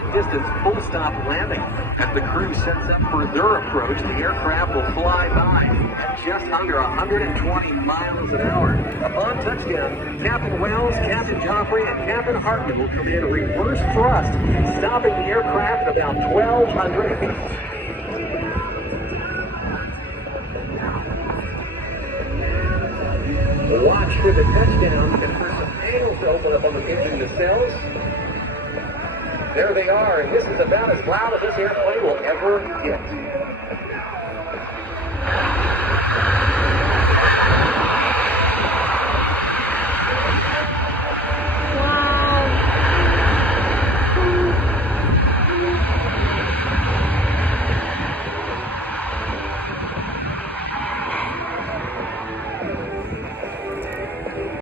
short-distance full-stop landing. As the crew sets up for their approach, the aircraft will fly by at just under 120 miles an hour. Upon touchdown, Captain Wells, Captain Joffrey, and Captain Hartman will come in reverse thrust, stopping the aircraft at about 1,200 feet. Watch for the touchdown and for some angles to open up on the engine nacelles. There they are, and this is about as loud as this airplane will ever get.